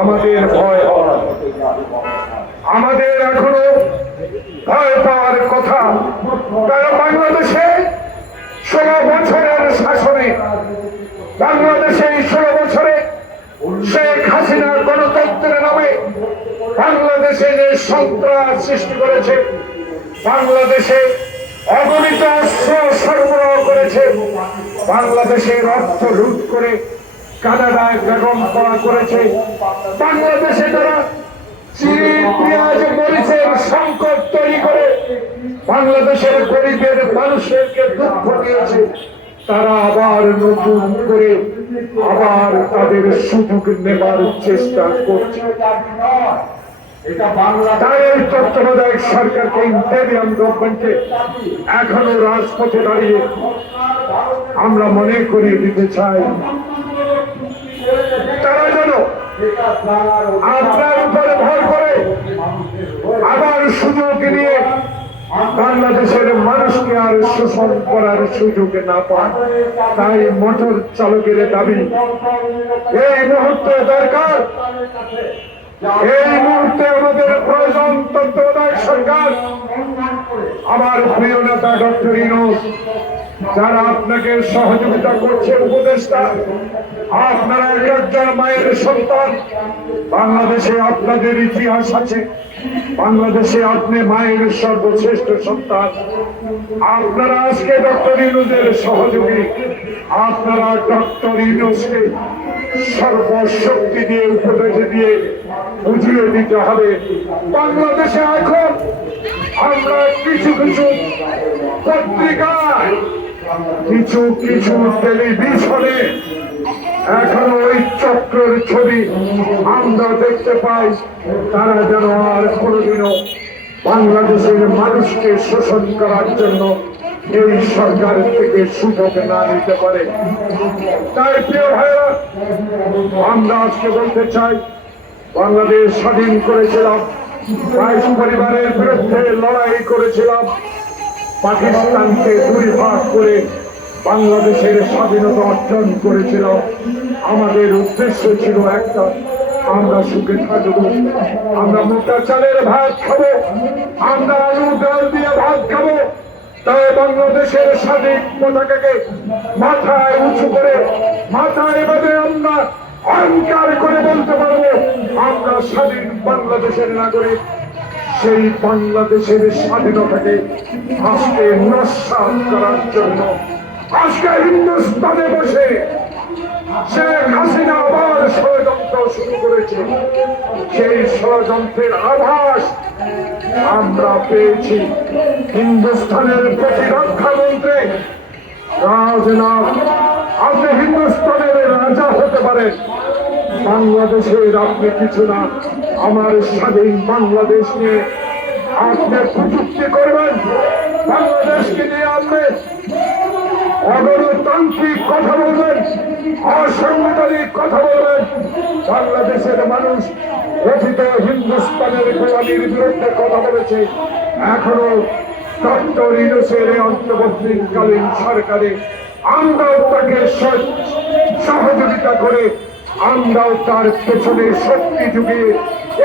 আমাদের ভয় হয়। আমাদের এখনও ভয় পাওয়ার কথা। কারণ বাংলাদেশে ষোলো বছরের শাসনে, বাংলাদেশে ষোলো বছরে শেখ হাসিনার গণতন্ত্রের নামে বাংলাদেশে যে সন্ত্রাস সৃষ্টি করেছে, বাংলাদেশে অগণিত অস্ত্র সরবরাহ করেছে, বাংলাদেশের অর্থ লুট করে কানাডায় বেগম করা করেছে। বাংলাদেশে তৈরি চেষ্টা করছে। তাই এই তত্ত্বাবধায়ক সরকারকে ইন্টেরিয়াম গভর্নমেন্টকে এখনও রাজপথে দাঁড়িয়ে আমরা মনে করিয়ে দিতে চাই তারা যেন এটা বাংলার আপনার উপরে ভর করে আবার সুযোগ নিয়ে বাংলাদেশের মানুষকে আর শোষণ করার সুযোগ না পায় তাই মোটর চালকের দাবি, এই মুহূর্তে দরকার। এই মুহূর্তে আমাদের প্রয়োজন তত্ত্বাবধায়ক সরকার। আমার প্রিয় নেতা ডক্টর ইনোস যারা আপনাকে সহযোগিতা করছে, উপদেষ্টা, আপনারা এক একজন মায়ের সন্তান। বাংলাদেশে আপনাদের ইতিহাস আছে। বাংলাদেশে আপনি মায়ের সর্বশ্রেষ্ঠ সন্তান। আপনারা আজকে ডক্টর ইনুদের সহযোগী। আপনারা ডক্টর ইনুজকে সর্বশক্তি দিয়ে, উপদেশ দিয়ে বুঝিয়ে দিতে হবে। বাংলাদেশে এখন আমরা কিছু কিছু পত্রিকায় কিছু কিছু টেলিভিশনে এখনও ওই চক্রের ছবি আমরা দেখতে পাই, তারা যেন আর কোনোদিনও বাংলাদেশের মানুষকে শোষণ করার জন্য এই সরকার থেকে সুযোগ না নিতে পারে। তাই প্রিয় ভাইরা আমরা আজকে বলতে চাই, বাংলাদেশ স্বাধীন করেছিলাম পরিবারের বিরুদ্ধে লড়াই করেছিলাম পাকিস্তানকে দুই ভাগ করে বাংলাদেশের স্বাধীনতা অর্জন করেছিল। আমাদের উদ্দেশ্য ছিল একটা, আমরা সুখে থাকব, আমরা মোটা চালের ভাত খাব, আমরা আলু ডাল দিয়ে ভাত খাব। তাই বাংলাদেশের স্বাধীন পতাকাকে মাথায় উঁচু করে, মাথায় বাদে আমরা অহংকার করে বলতে পারব, আমরা স্বাধীন বাংলাদেশের নাগরিক। সেই বাংলাদেশের স্বাধীনতাকে আজকে নস্বাত করার জন্য, আজকে হিন্দুস্তানে বসে শেখ হাসিনা আবার ষড়যন্ত্র শুরু করেছে। সেই ষড়যন্ত্রের আভাস আমরা পেয়েছি। হিন্দুস্তানের প্রতিরক্ষা মন্ত্রী রাজনাথ, আপনি হিন্দুস্তানের রাজা হতে পারেন। বাংলাদেশের আপনি কিছু না আমার স্বাধীন বাংলাদেশ নিয়ে আপনি প্রযুক্তি করবেন, বাংলাদেশকে নিয়ে আপনি অগণতান্ত্রিক কথা বলবেন, অসাংবিধানিক কথা বলবেন। বাংলাদেশের মানুষ কথিত হিন্দুস্তানের গোলামীর বিরুদ্ধে কথা বলেছে। এখনও ডক্টর ইউনুসের এই অন্তর্বর্তীকালীন সরকারে আমরাও তাকে সহযোগিতা করে আমরাও তার পেছনে শক্তি যুগিয়ে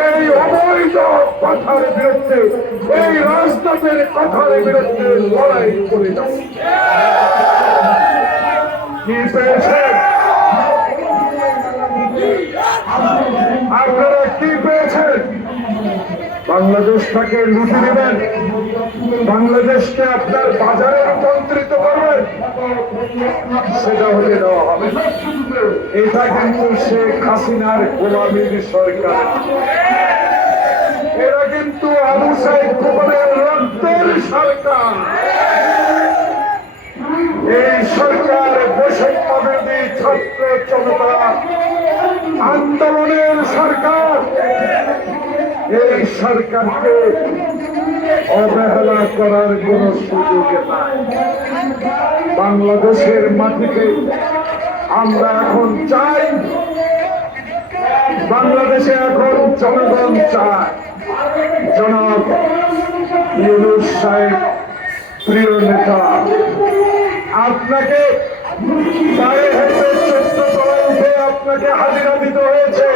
এই অবৈধ কথার বিরুদ্ধে, এই রাজনাথের কথার বিরুদ্ধে লড়াই করে যাব। আপনারা কি পেয়েছেন? বাংলাদেশটাকে লুটে নেবেন। বাংলাদেশকে আপনার বাজারের করবেন সেটা হতে দেওয়া হবে। এটা কিন্তু শেখ হাসিনার গোলামীর সরকার। এরা কিন্তু আবু সাইদ খোকনের রক্তের সরকার। এই সরকার বৈষম্যবিরোধী ছাত্র জনতা আন্দোলনের সরকার। এই সরকারকে অবহেলা করার কোন সুযোগ নাই। বাংলাদেশের মাটিতে আমরা এখন চাই, বাংলাদেশে এখন জনগণ চায়। জনাব ইউনুস সাহেব, প্রিয় নেতা, আপনাকে আপনাকে হয়েছে।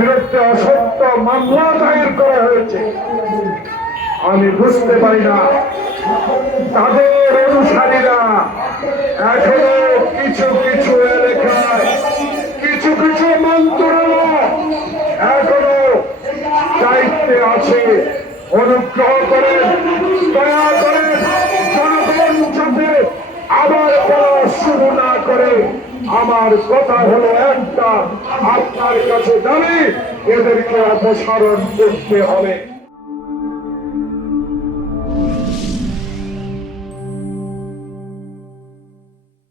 বিরুদ্ধে অসত্য মামলা দায়ের করা হয়েছে। আমি বুঝতে পারি না তাদের অনুসারীরা এখনও কিছু কিছু এলাকায়, কিছু কিছু মন্ত্রণা এখনও দায়িত্বে আছে। অনুগ্রহ করেন দয়া করেন জনগণ যাতে আবার বলা শুরু না করে আমার কথা হলো একটা। আপনার কাছে দাবি, এদেরকে অপসারণ করতে হবে।